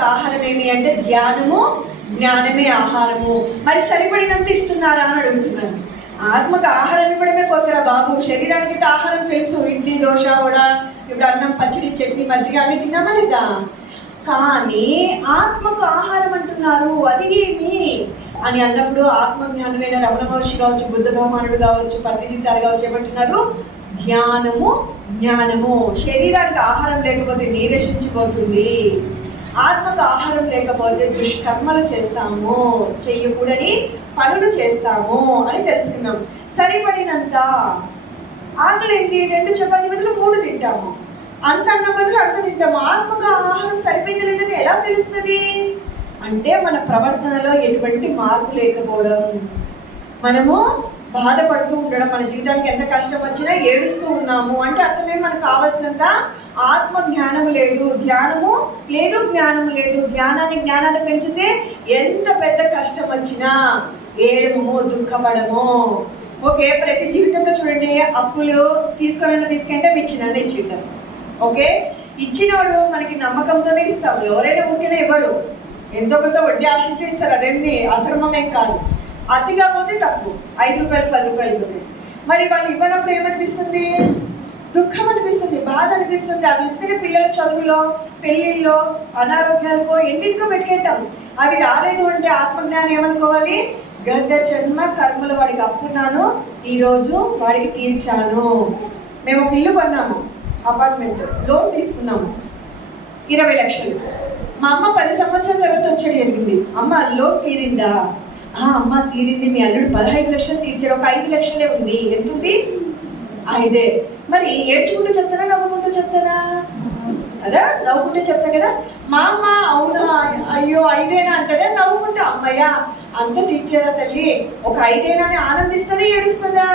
ఆత్మకు ఆహారం ఏమి అంటే ధ్యానము, జ్ఞానమే ఆహారము. మరి సరిపడినంత ఇస్తున్నారా అని అడుగుతున్నారు. ఆత్మకు ఆహారం ఇవ్వడమే కొత్తరా బాబు. శరీరానికి ఆహారం తెలుసు, ఇడ్లీ, దోశ, వడ, ఇప్పుడు అన్నం, పచ్చడి, చట్నీ, మజ్జిగ అన్ని తిన్నామా లేదా? కానీ ఆత్మకు ఆహారం అంటున్నారు, అది ఏమి అని అన్నప్పుడు ఆత్మజ్ఞానులైన రమణ మహర్షి కావచ్చు, బుద్ధ భగవానుడు కావచ్చు, పత్రిజీ సార్ కావచ్చు ఏమంటున్నారు? ధ్యానము, జ్ఞానము. శరీరానికి ఆహారం లేకపోతే నీరసించిపోతుంది, ఆత్మకు ఆహారం లేకపోతే దుష్కర్మలు చేస్తాము, చెయ్యకూడని పనులు చేస్తాము అని తెలుసుకున్నాం. సరిపడినంత ఆకలి ఏంటి? 2 చపాతీ బదులు 3 తింటాము, అంత అన్నం బదులు అంత తింటాము. ఆత్మకు ఆహారం సరిపోయింది లేదని ఎలా తెలుస్తుంది అంటే మన ప్రవర్తనలో ఎటువంటి మార్పు లేకపోవడం, మనము బాధపడుతూ ఉండడం, మన జీవితానికి ఎంత కష్టం వచ్చినా ఏడుస్తూ ఉన్నాము అంటే అర్థమే మనకు కావాల్సినంత ఆత్మ జ్ఞానము లేదు, ధ్యానము లేదు, జ్ఞానము లేదు. జ్ఞానాన్ని పెంచితే ఎంత పెద్ద కష్టం వచ్చినా ఏడము, దుఃఖపడము. ఓకే, ప్రతి జీవితంలో చూడండి, అప్పులు తీసుకుంటే ఇచ్చినన్ను ఇచ్చింటాం. ఓకే, ఇచ్చినోడు మనకి నమ్మకంతోనే ఇస్తాం. ఎవరైనా ఊరికైనా ఇవ్వరు, ఎంతో కొంత వడ్డీ ఆశించి ఇస్తారు. అదేమి అధర్మమేం కాదు. అతిగా పోతే తప్పు, 5 రూపాయలు 10 రూపాయలు పోతే. మరి వాళ్ళు ఇవ్వనప్పుడు ఏమనిపిస్తుంది? దుఃఖం అనిపిస్తుంది, బాధ అనిపిస్తుంది. అవి ఇస్తే పిల్లల చదువులో, పెళ్ళిళ్ళలో, అనారోగ్యాలకో ఎన్నింటికో పెట్టుకుంటాం. అవి రాలేదు అంటే ఆత్మజ్ఞానం ఏమనుకోవాలి? గత జన్మ కర్మలు వాడికి అప్పున్నాను, ఈరోజు వాడికి తీర్చాను. మేము ఒక ఇల్లు కొన్నాము, అపార్ట్మెంట్, లోన్ తీసుకున్నాము 20 లక్షలు. మా అమ్మ 10 సంవత్సరాల తర్వాత వచ్చేది జరిగింది. అమ్మ లోన్ తీరిందా? అమ్మ తీరింది. మీ అల్లుడు 15 లక్షలు తీర్చాడు, ఒక 5 లక్షలే ఉంది. ఎంత ఉంది? 5. మరి ఏడ్చుకుంటూ చెప్తానా, నవ్వుకుంటూ చెప్తానా? కదా, నవ్వుకుంటే చెప్తా కదా. మా అమ్మ అవునా, అయ్యో 5 అంటదా? నవ్వుకుంటా, అమ్మయ్య అంత తీర్చారా తల్లి, ఒక 5 అని ఆనందిస్తుందా, ఏడుస్తుందా?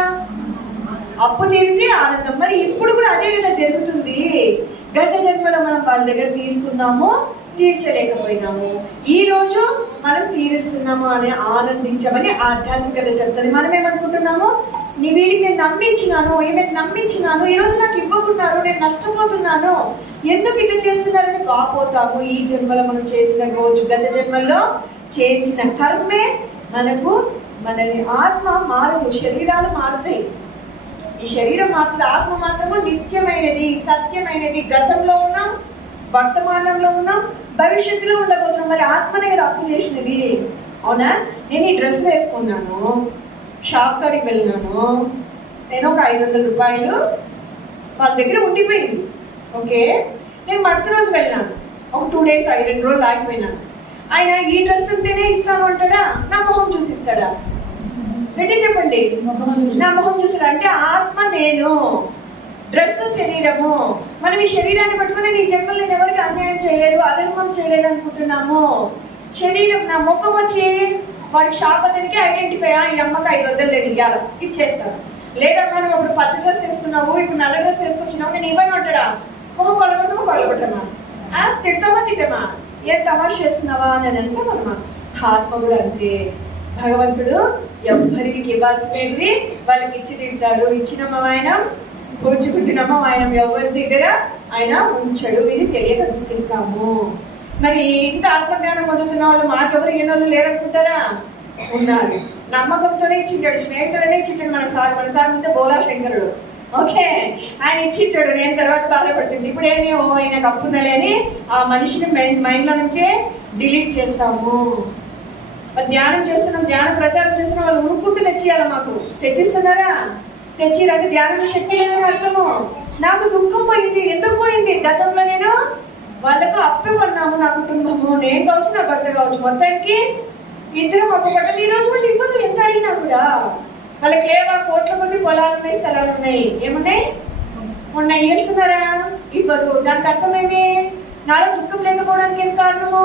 అప్పు తీరితే ఆనందం. మరి ఇప్పుడు కూడా అదే కదా జరుగుతుంది. గత జన్మలో మనం వాళ్ళ దగ్గర తీసుకున్నాము, తీర్చలేకపోయినాము, ఈరోజు మనం తీరుస్తున్నాము అని ఆనందించమని ఆధ్యాత్మికత చెప్తుంది. మనం ఏమనుకుంటున్నాము? నీ వీడికి నేను నమ్మించినాను, ఏమైనా నమ్మించినాను, ఈరోజు నాకు ఇవ్వకున్నారు, నేను నష్టపోతున్నాను, ఎందుకు ఇట్లా చేస్తున్నారని బాపోతాము. ఈ జన్మలో మనం చేసిన రోజు, గత జన్మల్లో చేసిన కర్మే మనల్ని ఆత్మ మారదు, శరీరాలు మారుతాయి. ఈ శరీరం మారుతుంది, ఆత్మ మాత్రము నిత్యమైనది, సత్యమైనది. గతంలో ఉన్నాం, వర్తమానంలో ఉన్నాం, భవిష్యత్తులో ఉండబోతున్నాం. మరి ఆత్మనే కదా అప్పు చేసినది, అవునా? నేను ఈ డ్రెస్ వేసుకున్నాను, షాప్ కాడికి వెళ్ళినాను, నేను ఒక 500 రూపాయలు వాళ్ళ దగ్గర ఉండిపోయింది. ఓకే, నేను మరుసటి రోజు వెళ్ళినాను, ఒక 2 డేస్ 2 రోజులు ఆగిపోయినాను. ఆయన ఈ డ్రెస్ ఉంటేనే ఇస్తాను అంటాడా? నా మొహం చూసిస్తాడా? గట్టి చెప్పండి. నా మొహం చూసాడు అంటే ఆత్మ నేను, డ్రెస్ శరీరము. మనం ఈ శరీరాన్ని పట్టుకుని నీ జన్మలో నేను ఎవరికి అన్యాయం చేయలేదు, అధర్మం చేయలేదు అనుకుంటున్నాము. శరీరం, నా ముఖం వచ్చి వాడికి షాప్ అతనికి ఐడెంటిఫై, ఈ అమ్మకి 500 లేదు ఇవ్వాలి, ఇచ్చేస్తాను. లేదమ్మా నువ్వు అప్పుడు పచ్చ డ్రెస్ వేసుకున్నావు, ఇప్పుడు నల్ల డ్రెస్ వేసుకొచ్చినావు, నేను ఇవ్వను అంటాడా? మొహం పగలగొట్టమా? తిడతామా తిట్టమా? ఏం తమాష చేస్తున్నావా అని అంటే మనమా. ఆత్మ కూడా అంతే. భగవంతుడు ఎవ్వరికి ఇవ్వాల్సినవి వాళ్ళకి ఇచ్చి తింటాడు. ఇచ్చినమ్మ ఆయన, కూర్చుకుంటున్నామా ఆయన ఎవరి దగ్గర ఆయన ఉంచడు. ఇది తెలియక దుఃఖిస్తాము. మరి ఇంత ఆత్మజ్ఞానం పొందుతున్న వాళ్ళు మాకెవరు ఎన్నోళ్ళు లేరనుకుంటారా? ఉన్నారు. నమ్మకంతోనే ఇచ్చింటాడు, స్నేహితుడనే ఇచ్చింటాడు. మన సార్ ముందే బోలా శంకరుడు. ఓకే, ఆయన ఇచ్చింటాడు. నేను తర్వాత బాధపడుతుంది. ఇప్పుడు ఏమి ఆయనకు అప్పున్నలే అని ఆ మనిషిని మైండ్లో నుంచే డిలీట్ చేస్తాము. ధ్యానం చేస్తున్నాం, ధ్యాన ప్రచారం చేస్తున్నాం, వాళ్ళు ఉరుక్కుంటూ తెచ్చియాలి. మాకు తెచ్చిస్తున్నారా? తెచ్చిరంటే ధ్యానంలో శక్తి లేదని అర్థము. నాకు దుఃఖం పోయింది. ఎందుకు పోయింది? గతంలో నేను వాళ్ళకు అప్పు పడినాము, నా కుటుంబము, నేను కావచ్చు, నా భర్త కావచ్చు, మొత్తానికి ఇద్దరం అప్పు పడ్డాను. ఈ రోజు వాళ్ళు ఇవ్వదు, ఎంత అడిగినా కూడా. వాళ్ళకి లేవా? కోట్ల కొద్ది పొలాలు ఉన్నాయి, స్థలాలు ఉన్నాయి, ఏమున్నాయి? ఉన్నాయి. ఇస్తున్నారా? ఇవ్వరు. దానికి అర్థమేమి? నాలో దుఃఖం లేకపోవడానికి ఏం కారణము?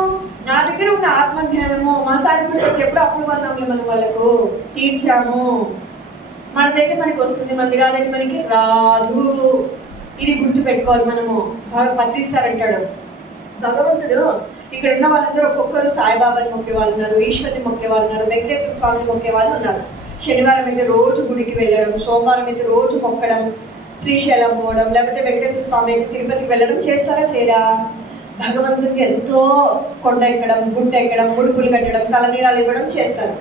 నా దగ్గర ఉన్న ఆత్మజ్ఞానము. మా సారి కూడా చెప్పి ఎప్పుడు అప్పులు కొన్నాములే, మనం వాళ్ళకు తీర్చాము. మనదైతే మనకి వస్తుంది, మనది కాదని మనకి రాదు. ఇది గుర్తుపెట్టుకోవాలి మనము. పత్రిస్తారంటాడు భగవంతుడు. ఇక్కడ ఉన్న వాళ్ళందరూ ఒక్కొక్కరు సాయిబాబాని మొక్కే వాళ్ళు ఉన్నారు, ఈశ్వరుని మొక్కే వాళ్ళు ఉన్నారు, వెంకటేశ్వర స్వామిని మొక్కే వాళ్ళు ఉన్నారు. శనివారం అయితే రోజు గుడికి వెళ్ళడం, సోమవారం అయితే రోజు మొక్కడం, శ్రీశైలం పోవడం, లేకపోతే వెంకటేశ్వర స్వామి అయితే తిరుపతికి వెళ్ళడం చేస్తారా? చేయరా? భగవంతుడికి ఎంతో కొండ ఎక్కడం, గుట్ట ఎక్కడం, ముడుపులు కట్టడం, తలనీలాలు ఇవ్వడం చేస్తారు.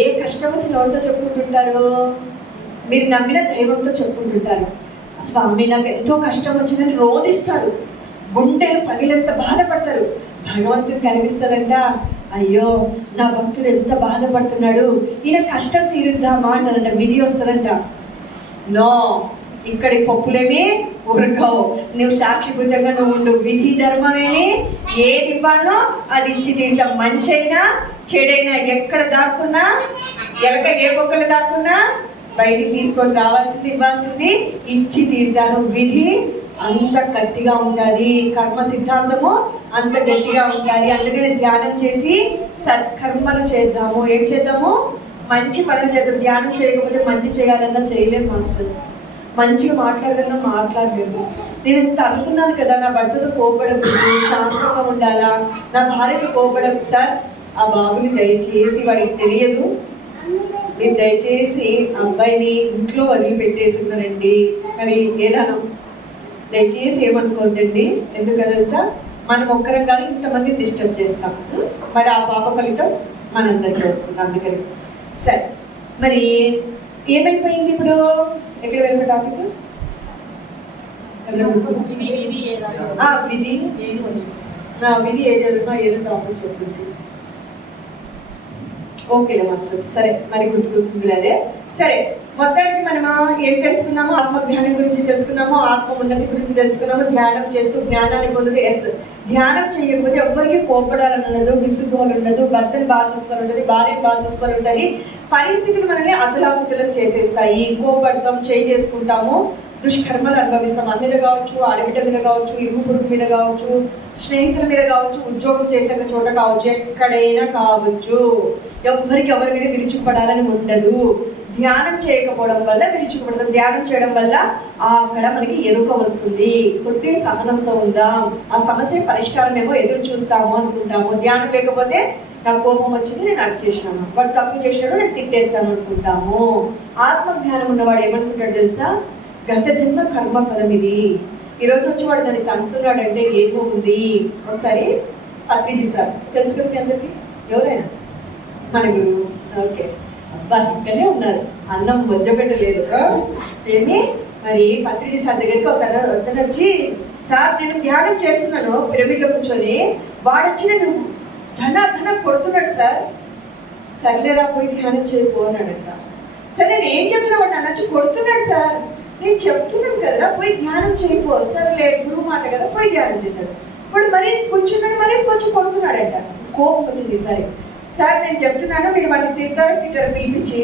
ఏ కష్టం వచ్చిన ఎవరితో చెప్పుకుంటుంటారు? మీరు నమ్మిన దైవంతో చెప్పుకుంటుంటారు. స్వామి నాకు ఎంతో కష్టం వచ్చిందని రోధిస్తారు, గుండెలు పగిలంత బాధపడతారు. భగవంతుడికి అనిపిస్తుందంట, అయ్యో నా భక్తుడు ఎంత బాధపడుతున్నాడు, ఈయన కష్టం తీరుద్దామా అంటదంట. విధి వస్తుందంట, నో ఇక్కడి పప్పులేమి ఉరకవు, నువ్వు సాక్షిబుద్ధంగా నువ్వు ఉండు, విధి ధర్మమేమి ఏది ఇవ్వాలో అది ఇచ్చి తింటాం. మంచి అయినా చెడైనా ఎక్కడ దాక్కున్నా, ఎలక ఏ బొక్కలు దాక్కున్నా బయటికి తీసుకొని రావాల్సింది, ఇవ్వాల్సింది ఇచ్చి తీరుతాను. విధి అంత గట్టిగా ఉండాలి, కర్మ సిద్ధాంతము అంత గట్టిగా ఉండాలి. అందుకని ధ్యానం చేసి సత్కర్మలు చేద్దాము. ఏం చేద్దాము? మంచి పనులు చేద్దాం. ధ్యానం చేయకపోతే మంచి చేయాలన్నా చేయలేము మాస్టర్స్, మంచిగా మాట్లాడదన్నా మాట్లాడలేదు. నేను ఇంత అనుకున్నాను కదా, నా భర్తతో కోపడకూడదు, శాంతంగా ఉండాలా, నా భార్యతో కోపడకు సార్. ఆ బాబుని దయచేసి, వాడికి తెలియదు, మీరు దయచేసి అబ్బాయిని ఇంట్లో వదిలిపెట్టేస్తున్నారండి. మరి ఎలా? దయచేసి ఏమనుకోవద్దండి, ఎందుకని సార్ మనం ఒక్కరం కాదు ఇంతమందిని డిస్టర్బ్ చేస్తాం. మరి ఆ పాప ఫలితం మనందరికీ వస్తుంది. అందుకని సరే, మరి ఏమైపోయింది ఇప్పుడు? ఎక్కడ వెళ్ళిన టాపిక్? విధి ఏదో టాపిక్ చెప్తుంది. ఓకేలే మాస్టర్స్, సరే మరి గుర్తుకొస్తుంది లేదే. సరే, మొత్తానికి మనము ఏం తెలుసుకున్నాము? ఆత్మ జ్ఞానం గురించి తెలుసుకున్నాము, ఆత్మ ఉన్నతి గురించి తెలుసుకున్నాము. ధ్యానం చేస్తూ జ్ఞానాన్ని పొందుతూ, ఎస్ ధ్యానం చేయకపోతే ఎవ్వరికి కోపడాలని ఉండదు, విసుగుకోవాలి ఉండదు, భర్తని బాగా చూసుకోవాలి ఉంటుంది, భార్యని బాగా చూసుకోవాలి ఉంటుంది. పరిస్థితులు మనల్ని అతలాకుతలం చేసేస్తాయి. కోపడతాం, చేసుకుంటాము, దుష్కర్మలు అనుభవిస్తాం. మన మీద కావచ్చు, ఆడబిడ్డ మీద కావచ్చు, ఇరుగు పొరుగు మీద కావచ్చు, స్నేహితుల మీద కావచ్చు, ఉద్యోగం చేసే చోట కావచ్చు, ఎక్కడైనా కావచ్చు. ఎవరికి ఎవరి మీద విరుచుకుపడాలని ఉండదు. ధ్యానం చేయకపోవడం వల్ల విరుచుకుపడతాం. ధ్యానం చేయడం వల్ల అక్కడ మనకి ఎరుక వస్తుంది. కొద్దిగా సహనంతో ఉందాం, ఆ సమస్య పరిష్కారం ఏమో ఎదురు చూస్తాము అనుకుంటాము. ధ్యానం లేకపోతే నాకు కోపం వచ్చింది, నేను అడిచేసినాను, వాడు తప్పు చేసినాడు, నేను తిట్టేస్తాను అనుకుంటాము. ఆత్మజ్ఞానం ఉన్నవాడు ఏమనుకుంటాడు తెలుసా? గత జన్మ కర్మ ఫలం ఇది, ఈరోజు వచ్చి వాడు దాన్ని తంటున్నాడంటే ఏదో ఉంది. ఒకసారి పత్రిజీ సార్ తెలుసు కదా మీ అందరికీ, ఎవరైనా మన గురువు. ఓకే, అబ్బా ఇక్కడనే ఉన్నారు, అన్నం బొజ్జబెట్టలేదు ఏమి. మరి పత్రిజీ సార్ దగ్గరికి అతను వచ్చి, సార్ నేను ధ్యానం చేస్తున్నాను పిరమిడ్లో కూర్చొని, వాడు వచ్చి నేను ధన కొడుతున్నాడు సార్. సర్లేరా పోయి ధ్యానం చేయబో అన్నాడంట. సరే నేను ఏం చెప్తున్నా, వాడు నన్ను వచ్చి కొడుతున్నాడు సార్, నేను చెప్తున్నాను కదరా పోయి ధ్యానం చేయబో. సర్లే గురువు మాట కదా, పోయి ధ్యానం చేశాడు. వాడు మరీ కొంచెం కొడుతున్నాడంట. కోపం వచ్చింది. సరే సార్ నేను చెప్తున్నాను, మీరు వాడిని తిడతారో పిలిపించి,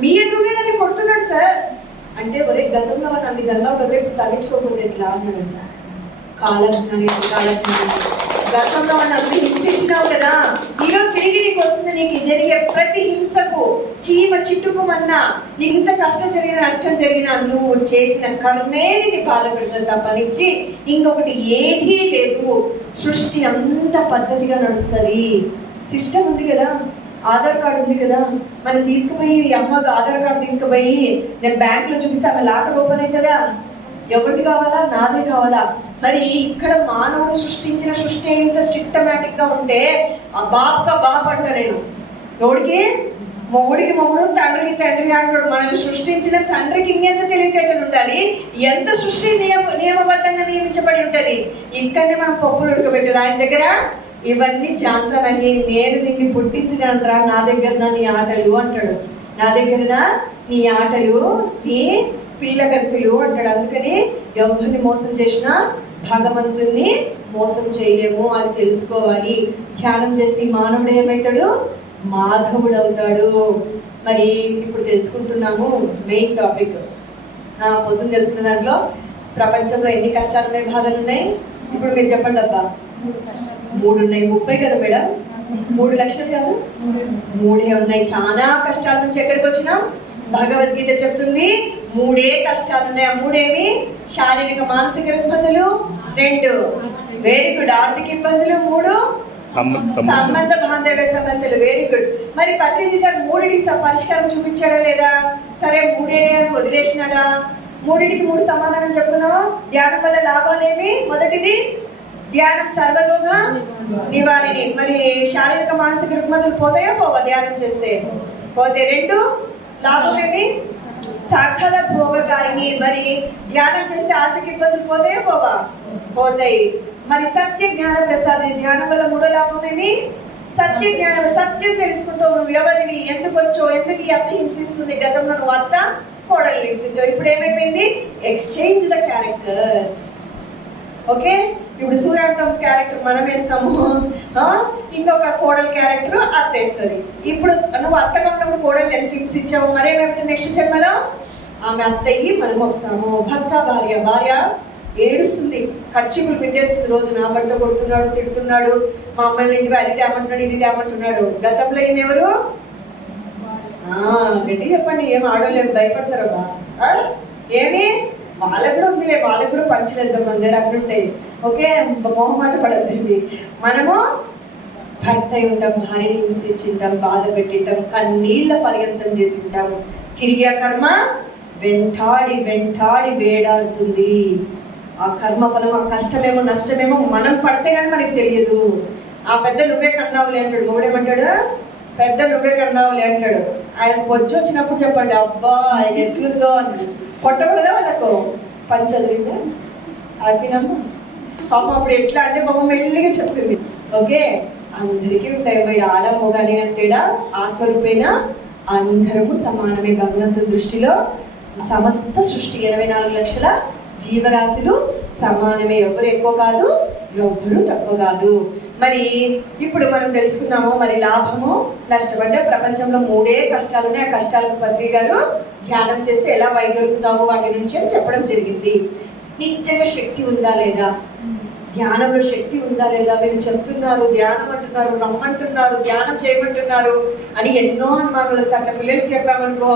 మీ ఎదురుగా నన్ను కొడుతున్నాడు సార్ అంటే, ఒరే గతంలో వాడు నన్ను గన్నావు కదా, ఇప్పుడు తగ్గించుకోకపోతే ఎట్లా అన్నాడంట. కాలజ్ఞాని గతంలో నన్ను హింసించినావు కదా, ఈరోజు తిరిగి నీకు వస్తుంది. నీకు జరిగే ప్రతి హింసకు చీమ చిట్టుకుమన్నా, నీకు ఇంత కష్టం జరిగిన నష్టం జరిగినా నువ్వు చేసిన కర్మే నిన్ను బాధ పెడుతుంది తప్పనిచ్చి ఇంకొకటి ఏదీ లేదు. సృష్టి అంత పద్ధతిగా నడుస్తుంది. సిస్టమ్ ఉంది కదా, ఆధార్ కార్డు ఉంది కదా, మనం తీసుకుపోయి అమ్మకు ఆధార్ కార్డు తీసుకుపోయి నేను బ్యాంకులో చూపిస్తే ఆమె లాకర్ ఓపెన్ అవుతుందా? ఎవరికి కావాలా? నాదే కావాలా? మరి ఇక్కడ మానవుడు సృష్టించిన సృష్టి ఇంత సిస్టమేటిక్గా ఉంటే ఆ బాప్ అంట నేను. ఎవడికి? మొగుడికి మొగుడు, తండ్రికి తండ్రి అంటాడు. మనల్ని సృష్టించిన తండ్రికి ఇంకెంత తెలివితేటలు ఉండాలి, ఎంత సృష్టి నియమబద్ధంగా నియమించబడి ఉంటుంది. ఇక్కడనే మనం పప్పులు ఉడకబెట్టదు ఆయన దగ్గర. ఇవన్నీ జాంతానని, నేను నిన్ను పుట్టించినానరా, నా దగ్గర నీ ఆటలు అంటాడు. నా దగ్గర నీ ఆటలు, నీ పిల్లగత్తులు అంటాడు. అందుకని ఎవరిని మోసం చేసినా భగవంతుణ్ణి మోసం చేయలేము, అది తెలుసుకోవాలి. ధ్యానం చేస్తే మానవుడు ఏమవుతాడు? మాధవుడు అవుతాడు. మరి ఇప్పుడు తెలుసుకుంటున్నాము మెయిన్ టాపిక్. పొద్దున్న తెలుసుకున్న దాంట్లో ప్రపంచంలో ఎన్ని కష్టాలు ఉన్నాయి, బాధలు ఉన్నాయి? ఇప్పుడు మీరు చెప్పండి అబ్బా. 3 ఉన్నాయి. 30 కదా మేడం? 3 లక్షలు కాదు, 3 ఉన్నాయి. చాలా కష్టాల నుంచి ఎక్కడికి వచ్చినాం? భగవద్గీత చెప్తుంది 3 కష్టాలు ఉన్నాయి. ఆ 3 ఏమి? శారీరక మానసిక ఇబ్బందులు 2, వెరీ గుడ్, ఆర్థిక ఇబ్బందులు 3, సంబంధ బాంధవ్య సమస్యలు, వెరీ గుడ్. మరి పత్రిజీ సార్ 3టికి పరిష్కారం చూపించాడా లేదా? సరే 3 అని వదిలేసినాడా? 3టికి 3 సమాధానం చెప్పుకున్నావా? ధ్యానం వల్ల లాభాలేమి? మొదటిది ధ్యానం సర్వరోగ నివారిణి. మరి శారీరక మానసిక రుగ్మతలు పోతాయా పోవా ధ్యానం చేస్తే? పోతే. 2 లాభమేమి? సకల భోగకారిణి. మరి ధ్యానం చేస్తే ఆర్థిక ఇబ్బందులు పోతాయా పోవా? పోతాయి. మరి సత్య జ్ఞాన ప్రసాదిని. ధ్యానం వల్ల 3వ లాభమేమి? సత్య జ్ఞానం. సత్యం తెలుసుకుంటావు. నువ్వు ఎవరివి, ఎందుకు వచ్చావు, ఎందుకు ఈ అత్త హింసిస్తుంది, గతంలో నువ్వు అత్త కోడలు హింసించావు, ఇప్పుడు ఏమైపోయింది? Exchange the characters. ఓకే, ఇప్పుడు సూర్యాంతం క్యారెక్టర్ మనం వేస్తాము, ఇంకొక కోడలు క్యారెక్టర్ అత్త వేస్తుంది. ఇప్పుడు నువ్వు అత్తగా ఉన్నప్పుడు కోడలు ఎంత హింసించావు, మరేమవుతుంది నెక్స్ట్ జన్మలో? ఆమె అత్తయ్యి మనం వస్తాము. భర్త భార్య, భార్య ఏడుస్తుంది, ఖర్చుకులు పిండేస్తుంది, రోజు నా భర్త కొడుతున్నాడు, తిడుతున్నాడు, మా అమ్మల్ని ఇంటికి అది తేమంటున్నాడు, ఇది తేమంటున్నాడు. గతంలో ఈయన ఎవరు? గట్టి చెప్పండి, ఏం ఆడోలేము, భయపడతారబ్బా. ఏమి వాళ్ళకు కూడా ఉందిలే, వాళ్ళకు కూడా పంచలేద్దాం మన దగ్గర అట్లుంటాయి. ఓకే, మొహమాట పడద్దండి. మనము భర్త అయి ఉంటాం, భార్యని హింసించుంటాం, బాధ పెట్టింటాం, కన్నీళ్ళ పర్యంతం చేసి ఉంటాము. తిరిగి ఆ కర్మ వెంటాడి వెంటాడి వేడాడుతుంది. ఆ కర్మఫలం, ఆ కష్టమేమో నష్టమేమో మనం పడితే కానీ మనకి తెలియదు. ఆ పెద్ద నువ్వే కన్నావులే అంటాడు, మూడేమంటాడు? పెద్ద నువ్వే కన్నావులే అంటాడు. ఆయన పొజ్జు వచ్చినప్పుడు చెప్పండి, అబ్బా ఎట్లుందో అని. పొట్టబడదా వాళ్ళకు పంచదిరిందా ఆపినమ్మా పాపం. అప్పుడు ఎట్లా అంటే పాపం మెల్లిగా చెప్తుంది. ఓకే, అందరికీ ఉంటాయి మరి ఆడ మోగానే తేడా, ఆత్మరూపేణ అందరము సమానమే భగవంతుని దృష్టిలో. సమస్త సృష్టి 84 లక్షల జీవరాశులు సమానమే, ఎవరు ఎక్కువ కాదు, ఎవరు తక్కువ కాదు. మరి ఇప్పుడు మనం తెలుసుకున్నాము మరి లాభము నష్టం. అంటే ప్రపంచంలో 3 కష్టాలు ఉన్నాయి. ఆ కష్టాలకు పత్రి గారు ధ్యానం చేస్తే ఎలా వైదొలుగుతాము వాటి నుంచి అని చెప్పడం జరిగింది. నిజంగా శక్తి ఉందా లేదా, ధ్యానంలో శక్తి ఉందా లేదా? వీళ్ళు చెప్తున్నారు ధ్యానం అంటున్నారు, రమ్మంటున్నారు, ధ్యానం చేయమంటున్నారు అని ఎన్నో అనుమానాలు వస్తాయి. అట్లా పిల్లలకి చెప్పామనుకో,